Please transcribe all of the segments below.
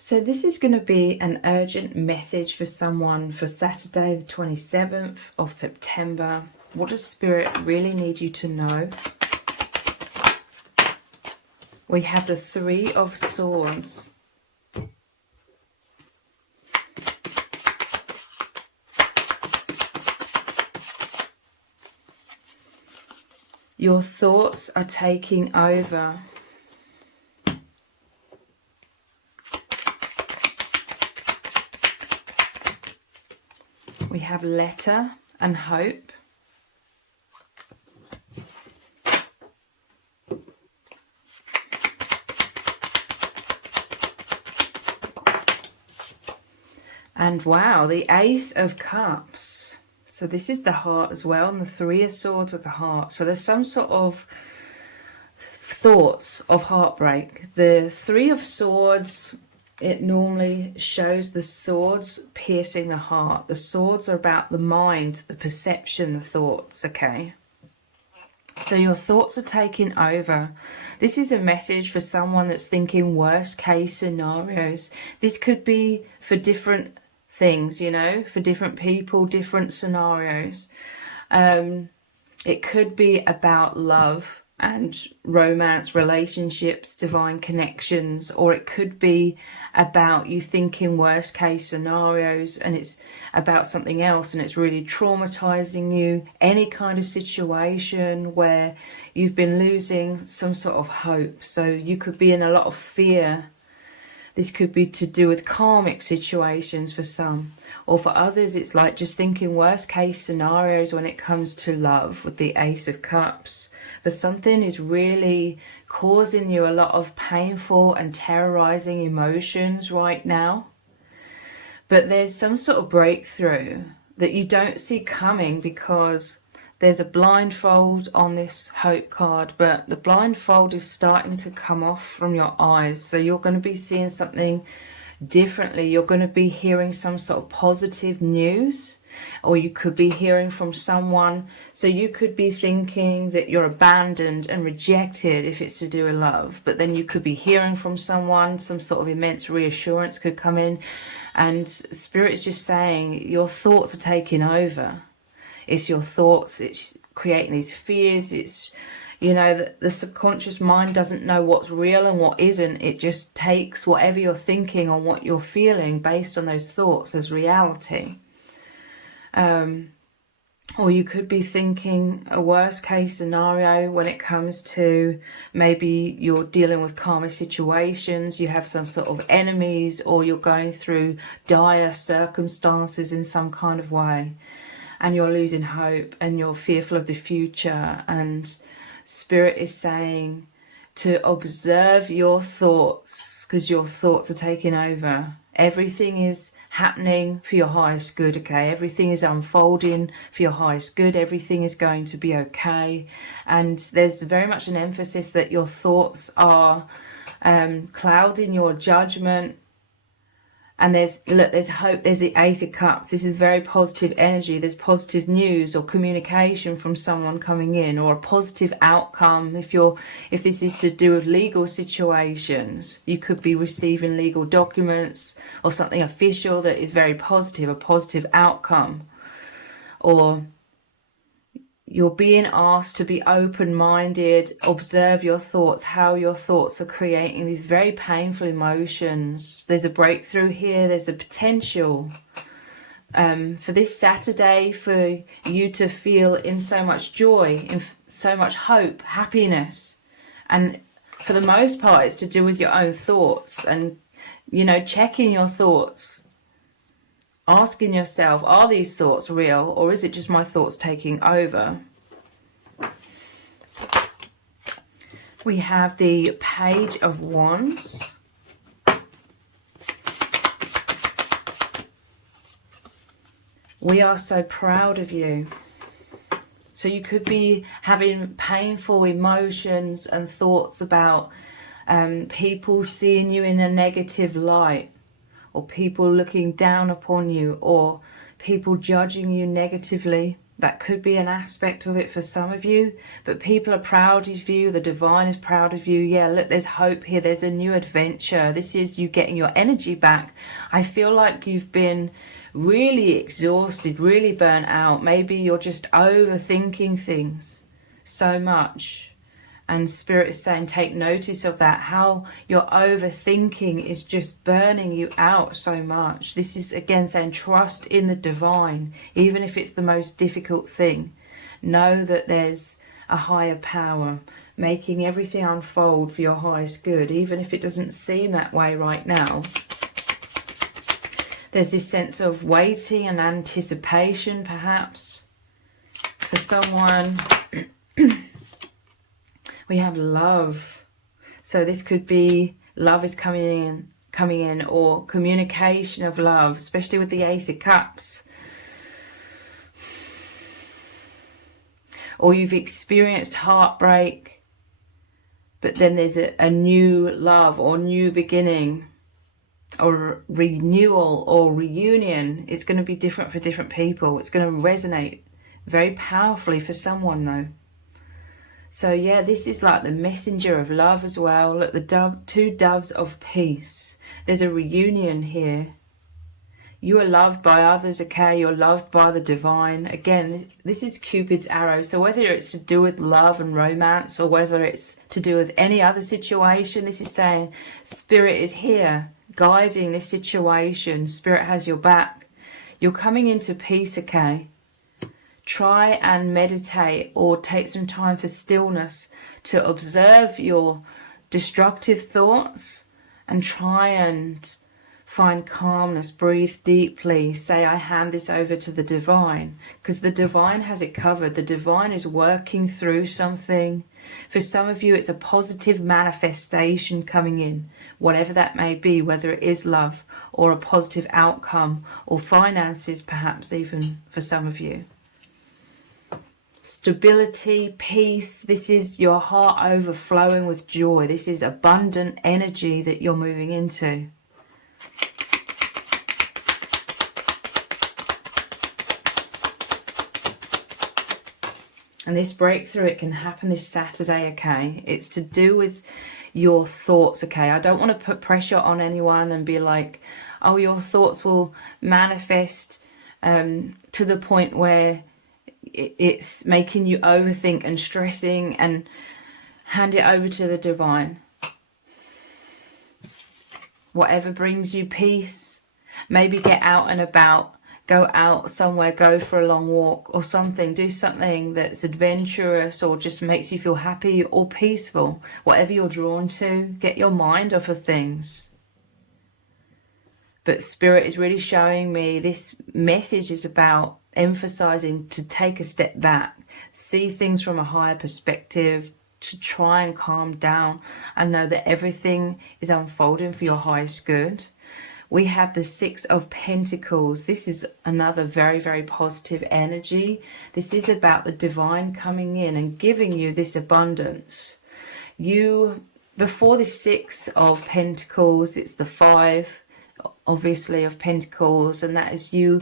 So this is going to be an urgent message for someone for Saturday the 27th of September. What does Spirit really need you to know? We have the Three of Swords. Your thoughts are taking over. We have letter and hope. And wow, the Ace of Cups. So this is the heart as well, and the Three of Swords of the heart. So there's some sort of thoughts of heartbreak. The Three of Swords, it normally shows the swords piercing the heart. The swords are about the mind, the perception, the thoughts, okay? So your thoughts are taking over. This is a message for someone that's thinking worst case scenarios. This could be for different things, you know, for different people, different scenarios. It could be about love and romance, relationships, divine connections, or it could be about you thinking worst case scenarios and it's about something else and it's really traumatizing you. Any kind of situation where you've been losing some sort of hope. So you could be in a lot of fear. This could be to do with karmic situations for some, or for others it's like just thinking worst case scenarios when it comes to love with the Ace of Cups. But something is really causing you a lot of painful and terrorizing emotions right now. But there's some sort of breakthrough that you don't see coming because there's a blindfold on this hope card, but the blindfold is starting to come off from your eyes. So you're going to be seeing something differently. You're going to be hearing some sort of positive news, or you could be hearing from someone. So you could be thinking that you're abandoned and rejected if it's to do with love, but then you could be hearing from someone, some sort of immense reassurance could come in, and Spirit is just saying your thoughts are taking over. It's your thoughts, it's creating these fears, it's, you know, the subconscious mind doesn't know what's real and what isn't. It just takes whatever you're thinking or what you're feeling based on those thoughts as reality. Or you could be thinking a worst case scenario when it comes to maybe you're dealing with karmic situations, you have some sort of enemies, or you're going through dire circumstances in some kind of way. And you're losing hope and you're fearful of the future. And Spirit is saying to observe your thoughts, because your thoughts are taking over. Everything is happening for your highest good, okay? Everything is unfolding for your highest good. Everything is going to be okay. And there's very much an emphasis that your thoughts are clouding your judgment. And there's hope, there's the Ace of Cups. This is very positive energy. There's positive news or communication from someone coming in, or a positive outcome. If this is to do with legal situations, you could be receiving legal documents or something official that is very positive, a positive outcome. Or you're being asked to be open-minded, observe your thoughts, how your thoughts are creating these very painful emotions. There's a breakthrough here. There's a potential for this Saturday for you to feel in so much joy, in so much hope, happiness. And for the most part, it's to do with your own thoughts and, you know, checking your thoughts. Asking yourself, are these thoughts real, or is it just my thoughts taking over? We have the Page of Wands. We are so proud of you. So you could be having painful emotions and thoughts about people seeing you in a negative light, or people looking down upon you, or people judging you negatively. That could be an aspect of it for some of you, but people are proud of you. The divine is proud of you. Yeah, look, there's hope here. There's a new adventure. This is you getting your energy back. I feel like you've been really exhausted, really burnt out. Maybe you're just overthinking things so much. And Spirit is saying, take notice of that, how your overthinking is just burning you out so much. This is, again, saying trust in the divine, even if it's the most difficult thing. Know that there's a higher power making everything unfold for your highest good, even if it doesn't seem that way right now. There's this sense of waiting and anticipation, perhaps, for someone. We have love. So this could be love is coming in, or communication of love, especially with the Ace of Cups. Or you've experienced heartbreak, but then there's a new love or new beginning or renewal or reunion. It's going to be different for different people. It's going to resonate very powerfully for someone though. So yeah, this is like the messenger of love as well. Look, the two doves of peace. There's a reunion here. You are loved by others, okay? You're loved by the divine. Again, this is Cupid's arrow. So whether it's to do with love and romance, or whether it's to do with any other situation, this is saying Spirit is here, guiding this situation. Spirit has your back. You're coming into peace, okay? Try and meditate or take some time for stillness to observe your destructive thoughts and try and find calmness. Breathe deeply. Say, I hand this over to the divine, because the divine has it covered. The divine is working through something. For some of you, it's a positive manifestation coming in, whatever that may be, whether it is love or a positive outcome or finances, perhaps even for some of you. Stability, peace. This is your heart overflowing with joy. This is abundant energy that you're moving into. And this breakthrough, it can happen this Saturday, okay? It's to do with your thoughts, okay? I don't want to put pressure on anyone and be like, oh, your thoughts will manifest to the point where it's making you overthink and stressing, and hand it over to the divine. Whatever brings you peace. Maybe get out and about, go out somewhere, go for a long walk or something. Do something that's adventurous or just makes you feel happy or peaceful. Whatever you're drawn to, get your mind off of things. But Spirit is really showing me this message is about emphasizing to take a step back, see things from a higher perspective, to try and calm down and know that everything is unfolding for your highest good. We have the Six of Pentacles. This is another very, very positive energy. This is about the divine coming in and giving you this abundance. You, before the Six of Pentacles, it's the Five, obviously, of Pentacles, and that is you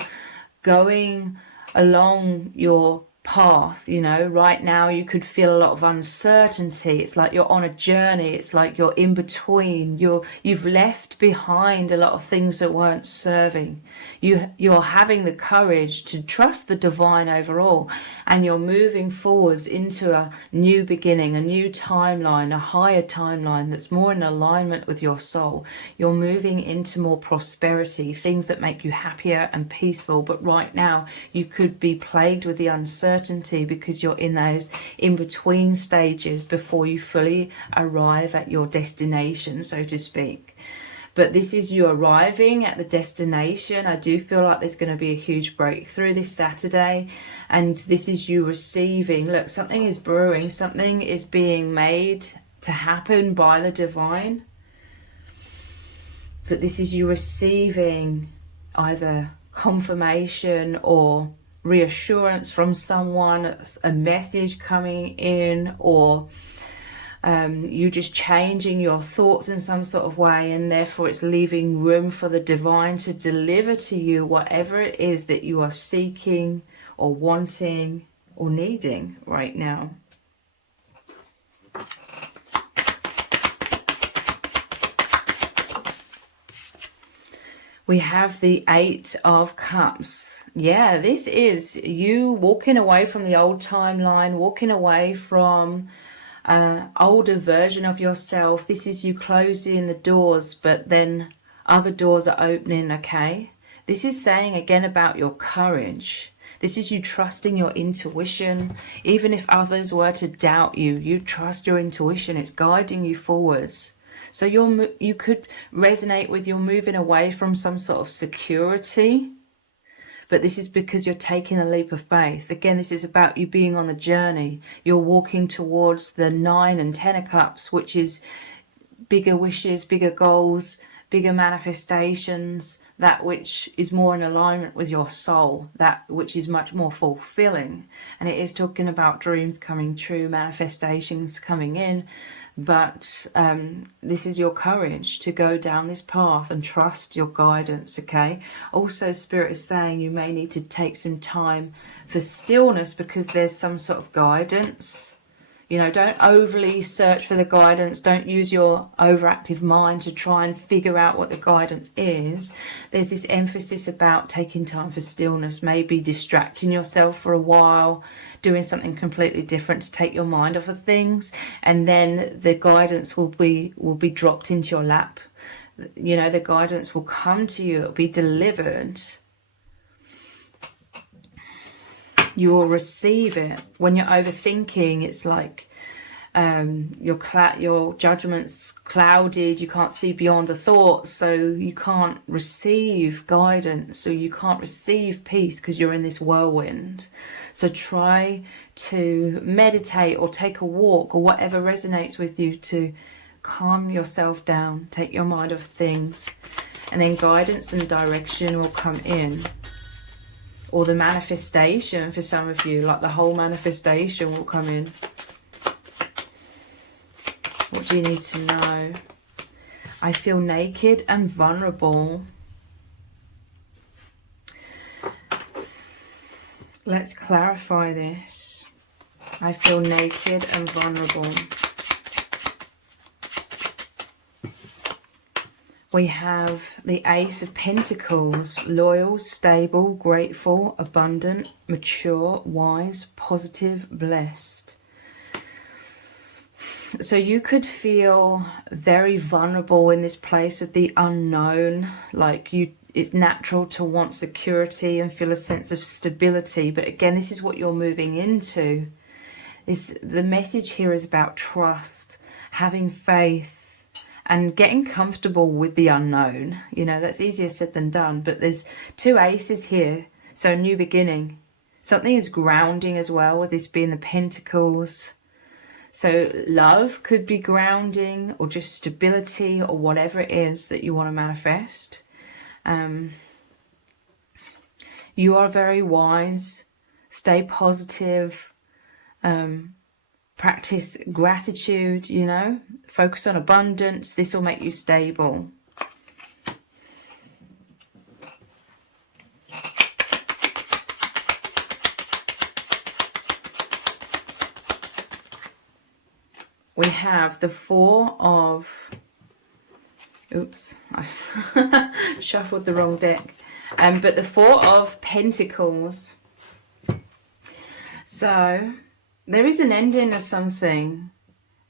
going along your path. You know, right now you could feel a lot of uncertainty. It's like you're on a journey. It's like you're in between. You've left behind a lot of things that weren't serving. You're having the courage to trust the divine overall, and you're moving forwards into a new beginning, a new timeline, a higher timeline that's more in alignment with your soul. You're moving into more prosperity, things that make you happier and peaceful. But right now you could be plagued with the uncertainty because you're in those in-between stages before you fully arrive at your destination, so to speak. But this is you arriving at the destination. I do feel like there's going to be a huge breakthrough this Saturday. And this is you receiving. Look, something is brewing. Something is being made to happen by the divine. But this is you receiving either confirmation or reassurance from someone, a message coming in, or you just changing your thoughts in some sort of way, and therefore it's leaving room for the divine to deliver to you whatever it is that you are seeking or wanting or needing right now. We have the Eight of Cups. Yeah, this is you walking away from the old timeline, walking away from older version of yourself. This is you closing the doors, but then other doors are opening, okay? This is saying again about your courage. This is you trusting your intuition. Even if others were to doubt you, you trust your intuition. It's guiding you forwards. So you could resonate with you're moving away from some sort of security, but this is because you're taking a leap of faith. Again, this is about you being on the journey. You're walking towards the 9 and 10 of Cups, which is bigger wishes, bigger goals, bigger manifestations, that which is more in alignment with your soul, that which is much more fulfilling. And it is talking about dreams coming true, manifestations coming in. But this is your courage to go down this path and trust your guidance, okay? Also, Spirit is saying you may need to take some time for stillness because there's some sort of guidance. You know, don't overly search for the guidance. Don't use your overactive mind to try and figure out what the guidance is. There's this emphasis about taking time for stillness, maybe distracting yourself for a while, doing something completely different to take your mind off of things, and then the guidance will be dropped into your lap. You know, the guidance will come to you. It'll be delivered. You will receive it. When you're overthinking, it's like your judgment's clouded. You can't see beyond the thoughts, so you can't receive guidance, so you can't receive peace because you're in this whirlwind. So try to meditate or take a walk or whatever resonates with you to calm yourself down, take your mind off things, and then guidance and direction will come in. Or the manifestation for some of you, like the whole manifestation will come in. What do you need to know? I feel naked and vulnerable. Let's clarify this. I feel naked and vulnerable. We have the Ace of Pentacles, loyal, stable, grateful, abundant, mature, wise, positive, blessed. So you could feel very vulnerable in this place of the unknown, like it's natural to want security and feel a sense of stability. But again, this is what you're moving into. The message here is about trust, having faith, and getting comfortable with the unknown. You know, that's easier said than done. But there's 2 aces here. So new beginning. Something is grounding as well, with this being the Pentacles. So love could be grounding, or just stability, or whatever it is that you want to manifest. You are very wise. Stay positive. Practice gratitude, you know. Focus on abundance. This will make you stable. We have the 4 of... Oops, I shuffled the wrong deck. But the 4 of Pentacles. So there is an ending of something.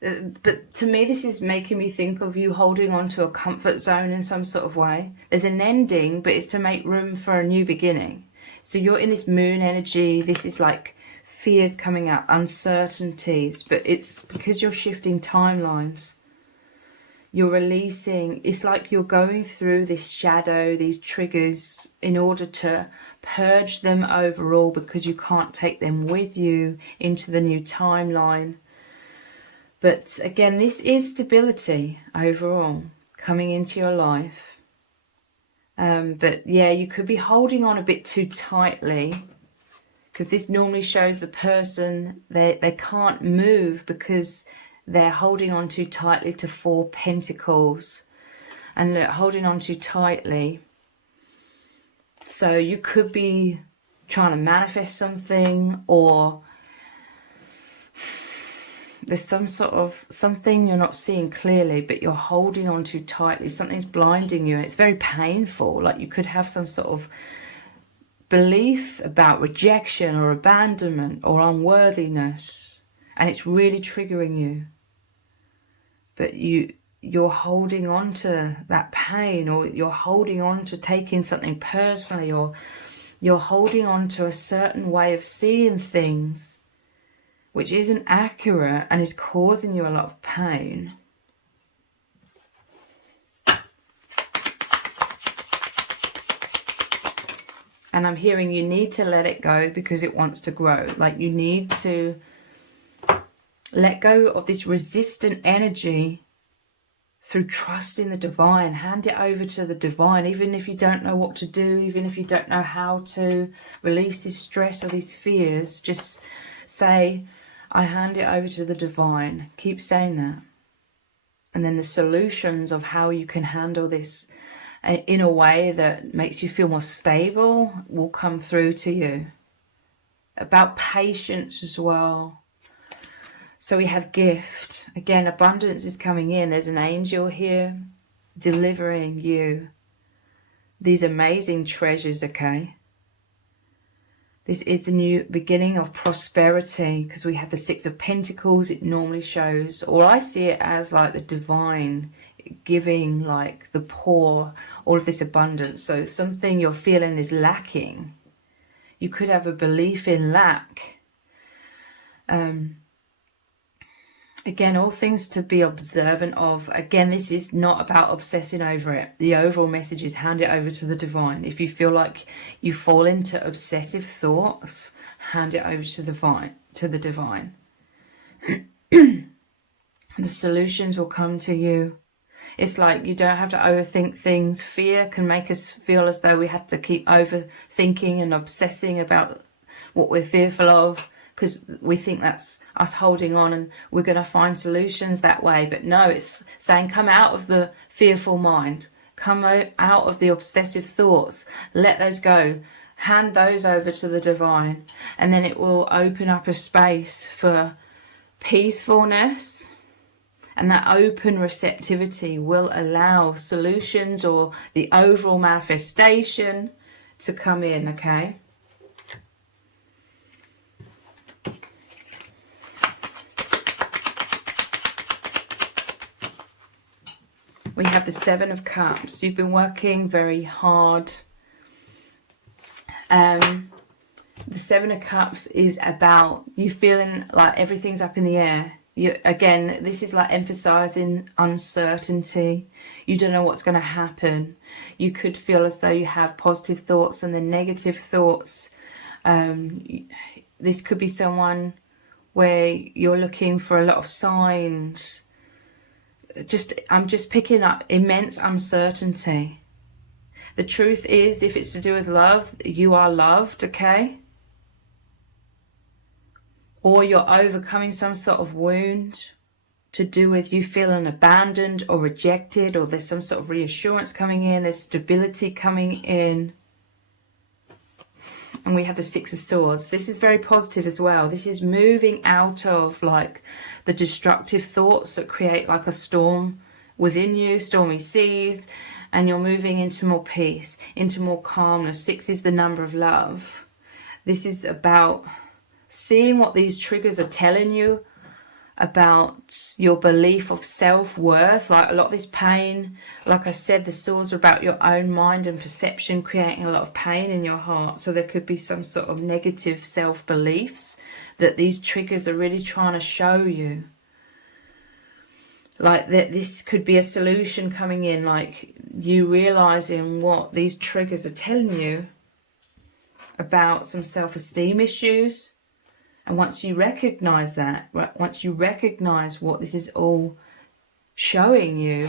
But to me, this is making me think of you holding on to a comfort zone in some sort of way. There's an ending, but it's to make room for a new beginning. So you're in this moon energy. This is like fears coming up, uncertainties. But it's because you're shifting timelines. You're releasing. It's like you're going through this shadow, these triggers, in order to purge them overall, because you can't take them with you into the new timeline. But again, this is stability overall coming into your life. But yeah, you could be holding on a bit too tightly, because this normally shows the person they can't move because they're holding on too tightly to 4 Pentacles. And holding on too tightly. So you could be trying to manifest something, or there's some sort of something you're not seeing clearly, but you're holding on too tightly. Something's blinding you. It's very painful. Like you could have some sort of belief about rejection or abandonment or unworthiness, and it's really triggering you. But you're holding on to that pain, or you're holding on to taking something personally, or you're holding on to a certain way of seeing things which isn't accurate and is causing you a lot of pain. And I'm hearing you need to let it go because it wants to grow. Like you need to let go of this resistant energy through trust in the divine. Hand it over to the divine, even if you don't know what to do, even if you don't know how to release this stress or these fears. Just say, I hand it over to the divine. Keep saying that. And then the solutions of how you can handle this in a way that makes you feel more stable will come through to you. About patience as well. So we have gift. Again, abundance is coming in. There's an angel here delivering you these amazing treasures, okay? This is the new beginning of prosperity, because we have the Six of Pentacles. It normally shows, or I see it as like the divine giving, like the poor, all of this abundance. So something you're feeling is lacking. You could have a belief in lack. Again, all things to be observant of. Again, this is not about obsessing over it. The overall message is hand it over to the divine. If you feel like you fall into obsessive thoughts, hand it over to the divine. The solutions will come to you. It's like you don't have to overthink things. Fear can make us feel as though we have to keep overthinking and obsessing about what we're fearful of, because we think that's us holding on and we're going to find solutions that way. But no, it's saying come out of the fearful mind. Come out of the obsessive thoughts. Let those go. Hand those over to the divine. And then it will open up a space for peacefulness. And that open receptivity will allow solutions or the overall manifestation to come in, okay? We have the Seven of Cups. You've been working very hard. The Seven of Cups is about you feeling like everything's up in the air. Again, this is like emphasizing uncertainty. You don't know what's going to happen. You could feel as though you have positive thoughts and then negative thoughts. This could be someone where you're looking for a lot of signs. I'm just picking up immense uncertainty. The truth is, if it's to do with love, you are loved, okay? Or you're overcoming some sort of wound to do with you feeling abandoned or rejected, or there's some sort of reassurance coming in, there's stability coming in. And we have the Six of Swords. This is very positive as well. This is moving out of like the destructive thoughts that create like a storm within you, stormy seas, and you're moving into more peace, into more calmness. 6 is the number of love. This is about seeing what these triggers are telling you about your belief of self-worth. Like a lot of this pain, like I said, the swords are about your own mind and perception, creating a lot of pain in your heart. So there could be some sort of negative self-beliefs that these triggers are really trying to show you. Like that this could be a solution coming in, like you realizing what these triggers are telling you about some self-esteem issues. And once you recognize that, once you recognize what this is all showing you,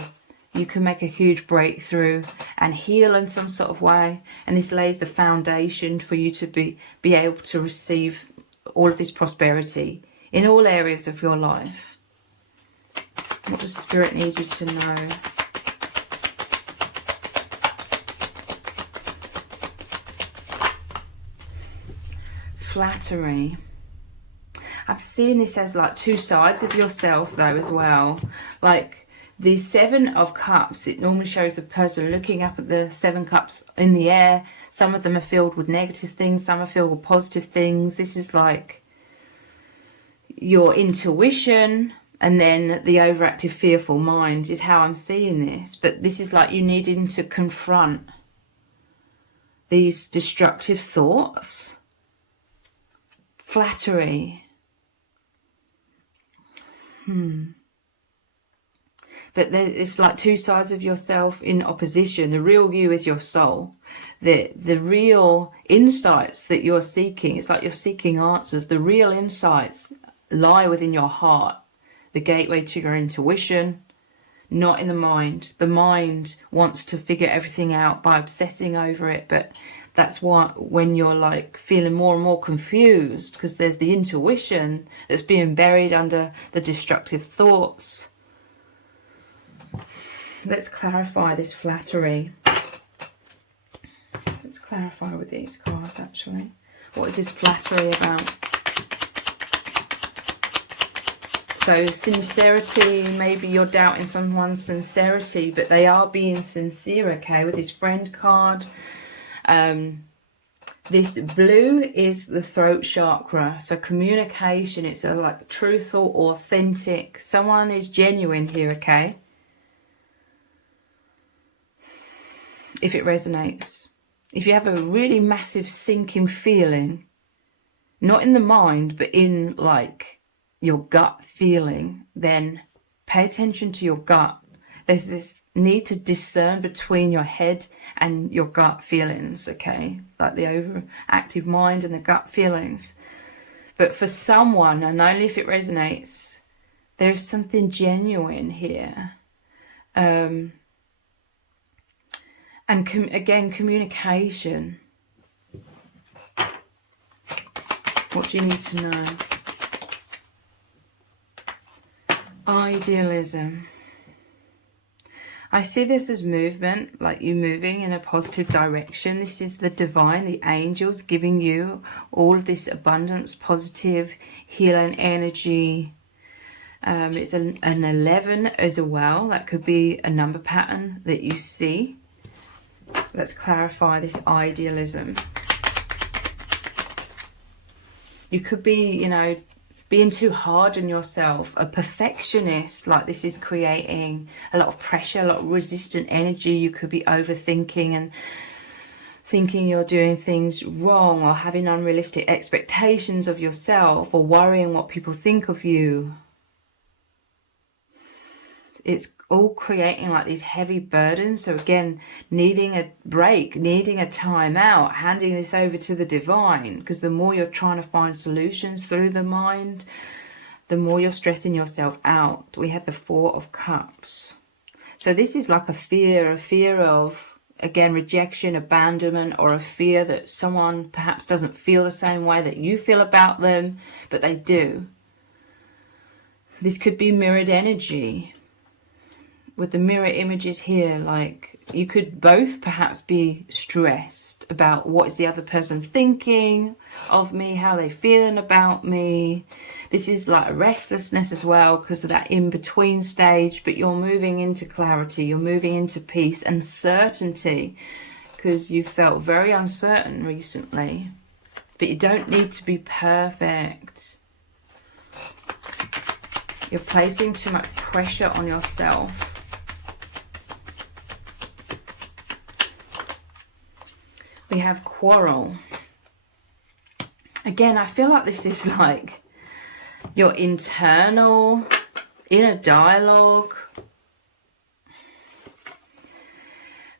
you can make a huge breakthrough and heal in some sort of way. And this lays the foundation for you to be able to receive all of this prosperity in all areas of your life. What does Spirit need you to know? Flattery. I'm seeing this as like two sides of yourself though as well. Like the Seven of Cups, it normally shows the person looking up at the 7 cups in the air. Some of them are filled with negative things, some are filled with positive things. This is like your intuition, and then the overactive fearful mind is how I'm seeing this. But this is like you needing to confront these destructive thoughts. Flattery. But it's like two sides of yourself in opposition. The real you is your soul. The real insights that you're seeking, it's like you're seeking answers. The real insights lie within your heart, the gateway to your intuition, not in the mind. The mind wants to figure everything out by obsessing over it, but that's why when you're like feeling more and more confused, because there's the intuition that's being buried under the destructive thoughts. Let's clarify this flattery. Let's clarify with these cards actually. What is this flattery about? So sincerity, maybe you're doubting someone's sincerity, but they are being sincere, okay, with this friend card. This blue is the throat chakra, so communication, it's a like truthful, authentic. Someone is genuine here, okay? If it resonates. If you have a really massive sinking feeling, not in the mind, but in like your gut feeling, then pay attention to your gut. There's this need to discern between your head and your gut feelings, okay? Like the overactive mind and the gut feelings. But for someone, and only if it resonates, there's something genuine here. And again, communication. What do you need to know? Idealism. I see this as movement, like you moving in a positive direction. This is the divine, the angels giving you all of this abundance, positive, healing energy. It's an 11 as well. That could be a number pattern that you see. Let's clarify this idealism. You could be, you know, being too hard on yourself, a perfectionist, like this is creating a lot of pressure, a lot of resistant energy. You could be overthinking and thinking you're doing things wrong, or having unrealistic expectations of yourself, or worrying what people think of you. It's all creating like these heavy burdens. So again, needing a break, needing a time out, handing this over to the divine, because the more you're trying to find solutions through the mind, the more you're stressing yourself out. We have the 4 of Cups. So this is like a fear of, again, rejection, abandonment, or a fear that someone perhaps doesn't feel the same way that you feel about them, but they do. This could be mirrored energy. With the mirror images here, like you could both perhaps be stressed about what is the other person thinking of me, how they feeling about me. This is like restlessness as well because of that in-between stage, but you're moving into clarity, you're moving into peace and certainty because you felt very uncertain recently. But you don't need to be perfect. You're placing too much pressure on yourself. We have quarrel. Again, I feel like this is like your internal inner dialogue.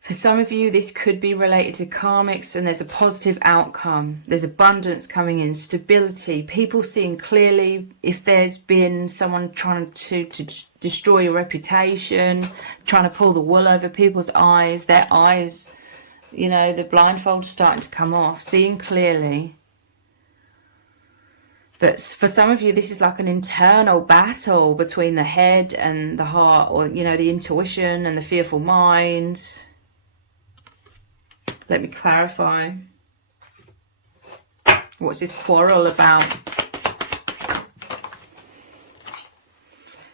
For some of you, this could be related to karmics, and there's a positive outcome. There's abundance coming in, stability, people seeing clearly. If there's been someone trying to destroy your reputation, trying to pull the wool over people's eyes, their eyes, you know, the blindfold's starting to come off, seeing clearly. But for some of you, this is like an internal battle between the head and the heart, or, you know, the intuition and the fearful mind. Let me clarify. What's this quarrel about?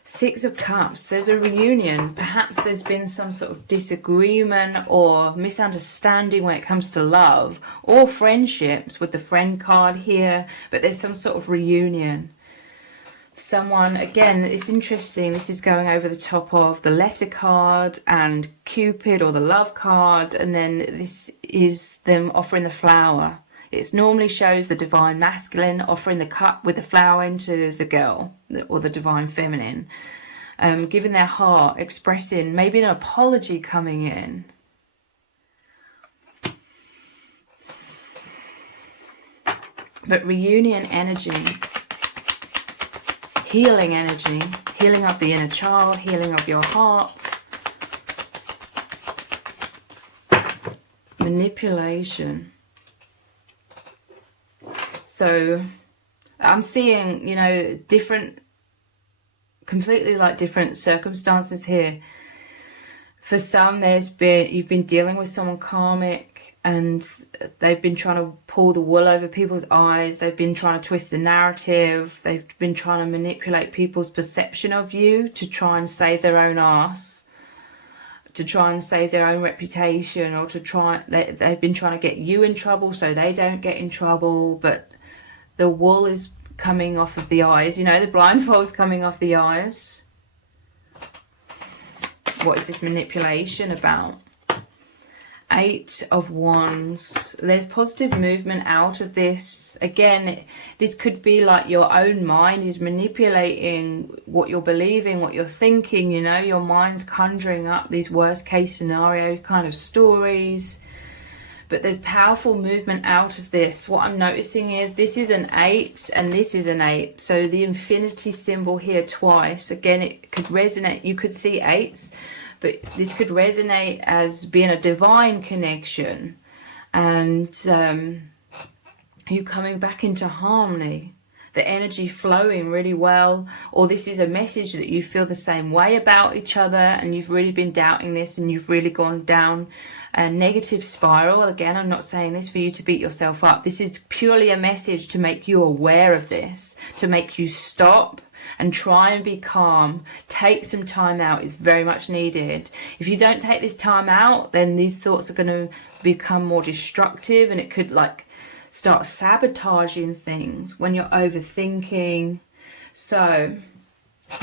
Six of Cups. There's a reunion. Perhaps there's been some sort of disagreement or misunderstanding when it comes to love or friendships with the friend card here, but there's some sort of reunion. Someone, again, it's interesting, this is going over the top of the letter card and Cupid or the love card, and then this is them offering the flower. It normally shows the divine masculine offering the cup with the flower into the girl, or the divine feminine, giving their heart, expressing maybe an apology coming in. But reunion energy, healing energy, healing of the inner child, healing of your hearts, manipulation. So I'm seeing, you know, completely like different circumstances here. For some, you've been dealing with someone karmic, and they've been trying to pull the wool over people's eyes. They've been trying to twist the narrative. They've been trying to manipulate people's perception of you to try and save their own arse, to try and save their own reputation, or they've been trying to get you in trouble so they don't get in trouble. But the wool is coming off of the eyes, you know, the blindfold's coming off the eyes. What is this manipulation about? Eight of Wands. There's positive movement out of this. Again, this could be like your own mind is manipulating what you're believing, what you're thinking, you know. Your mind's conjuring up these worst case scenario kind of stories. But there's powerful movement out of this. What I'm noticing is this is an 8 and this is an 8. So the infinity symbol here twice. Again, it could resonate. You could see 8s. But this could resonate as being a divine connection, and you coming back into harmony, the energy flowing really well. Or this is a message that you feel the same way about each other, and you've really been doubting this, and you've really gone down a negative spiral. Again, I'm not saying this for you to beat yourself up. This is purely a message to make you aware of this, to make you stop and try and be calm. Take some time out is very much needed. If you don't take this time out, then these thoughts are going to become more destructive, and it could like start sabotaging things when you're overthinking. So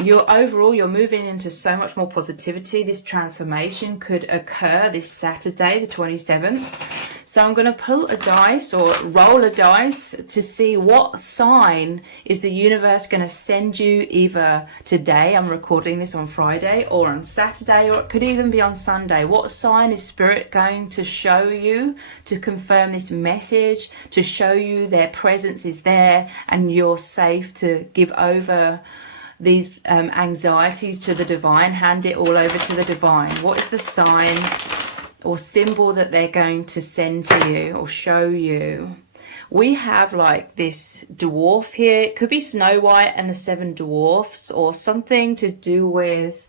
you're moving into so much more positivity. This transformation could occur this Saturday, the 27th. So I'm going to pull a dice or roll a dice to see what sign is the universe going to send you, either today, I'm recording this on Friday, or on Saturday, or it could even be on Sunday. What sign is Spirit going to show you to confirm this message, to show you their presence is there and you're safe to give over these anxieties to the divine, hand it all over to the divine? What is the sign or symbol that they're going to send to you or show you? We have like this dwarf here. It could be Snow White and the 7 dwarfs, or something to do with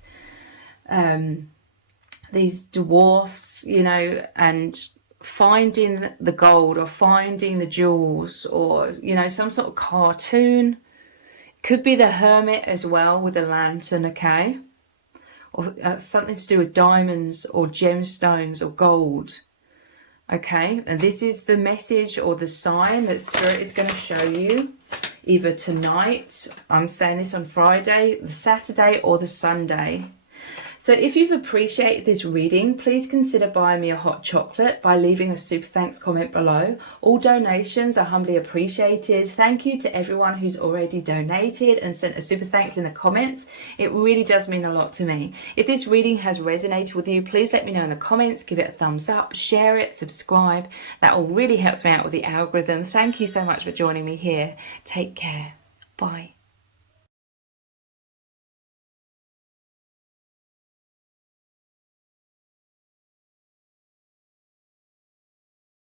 these dwarfs, you know, and finding the gold or finding the jewels, or, you know, some sort of cartoon. Could be the Hermit as well with a lantern, okay? Or something to do with diamonds or gemstones or gold, okay? And this is the message or the sign that Spirit is going to show you, either tonight, I'm saying this on Friday, the Saturday, or the Sunday. So if you've appreciated this reading, please consider buying me a hot chocolate by leaving a super thanks comment below. All donations are humbly appreciated. Thank you to everyone who's already donated and sent a super thanks in the comments. It really does mean a lot to me. If this reading has resonated with you, please let me know in the comments. Give it a thumbs up, share it, subscribe. That all really helps me out with the algorithm. Thank you so much for joining me here. Take care. Bye.